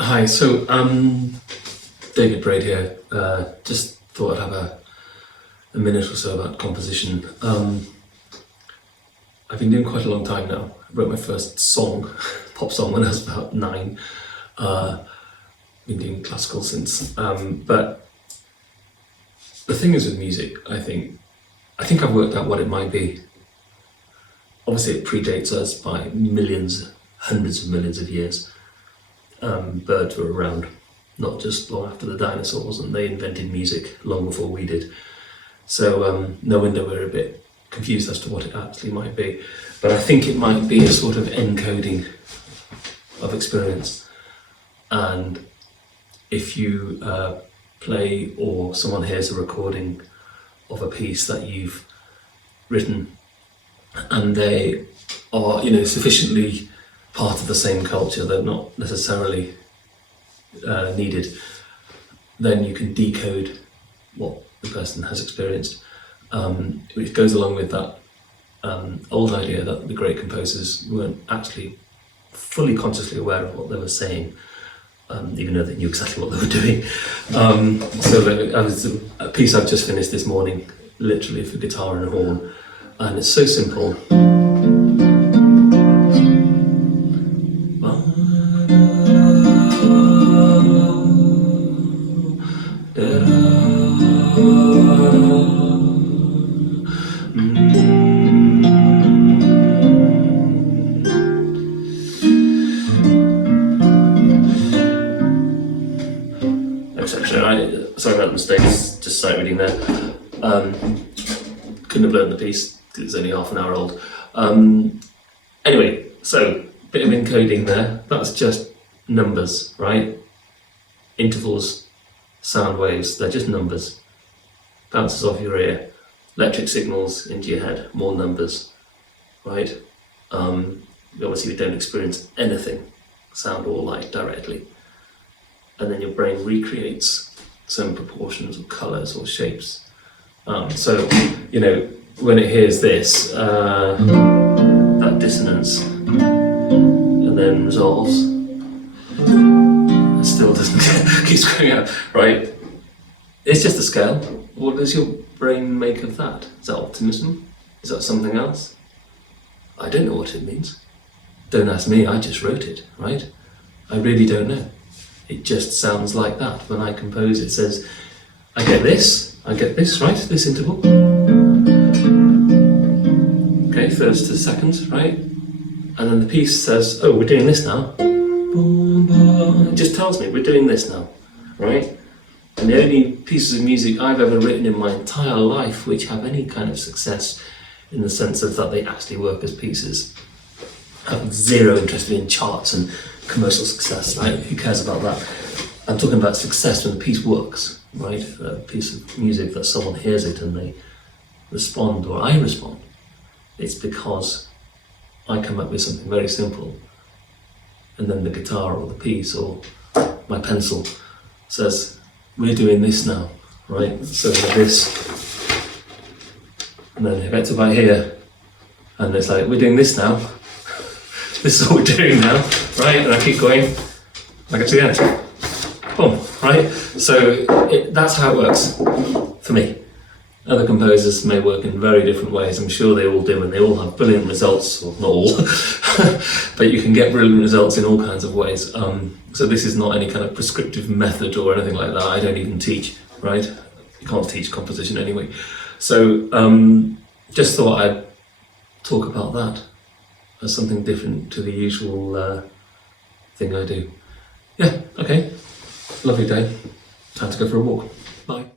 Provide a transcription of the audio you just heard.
Hi, David Braid here. Just thought I'd have a minute or so about composition. I've been doing quite a long time now. I wrote my first song, pop song, when I was about 9. Been doing classical since. But the thing is with music, I think I've worked out what it might be. Obviously, it predates us by millions, hundreds of millions of years. Birds were around, not just long after the dinosaurs, and they invented music long before we did. So no wonder we're a bit confused as to what it actually might be. But I think it might be a sort of encoding of experience. And if you play, or someone hears a recording of a piece that you've written, and they are, sufficiently part of the same culture, they're not necessarily needed, then you can decode what the person has experienced, which goes along with that old idea that the great composers weren't actually fully consciously aware of what they were saying, even though they knew exactly what they were doing. A piece I've just finished this morning, literally for guitar and horn, and it's so simple. Sorry about the mistakes, just sight reading there. Couldn't have learned the piece because it's only half an hour old. Anyway, so bit of encoding there. That's just numbers, right? Intervals, sound waves, they're just numbers. Bounces off your ear, electric signals into your head, more numbers, right? Obviously we don't experience anything, sound or light, directly. And then your brain recreates some proportions or colours or shapes. When it hears this, that dissonance, and then resolves, it still doesn't, keeps going out, right? It's just a scale. What does your brain make of that? Is that optimism? Is that something else? I don't know what it means. Don't ask me, I just wrote it, right? I really don't know. It just sounds like that. When I compose, it says, I get this, right? This interval. Okay, first to seconds, right? And then the piece says, oh, we're doing this now. It just tells me we're doing this now, right? And the only pieces of music I've ever written in my entire life which have any kind of success in the sense of that they actually work as pieces. I have zero interest in charts and commercial success, right? Who cares about that? I'm talking about success when the piece works, right? A piece of music that someone hears it and they respond, or I respond. It's because I come up with something very simple, and then the guitar or the piece or my pencil says, we're doing this now, right? So this, and then I get to about here, and it's like, we're doing this now. This is what we're doing now, right? And I keep going, I get to the end. Boom, right? So that's how it works for me. Other composers may work in very different ways. I'm sure they all do, and they all have brilliant results, or not all, but you can get brilliant results in all kinds of ways. So this is not any kind of prescriptive method or anything like that. I don't even teach, right? You can't teach composition anyway. So just thought I'd talk about that as something different to the usual thing I do. Yeah, okay. Lovely day. Time to go for a walk. Bye.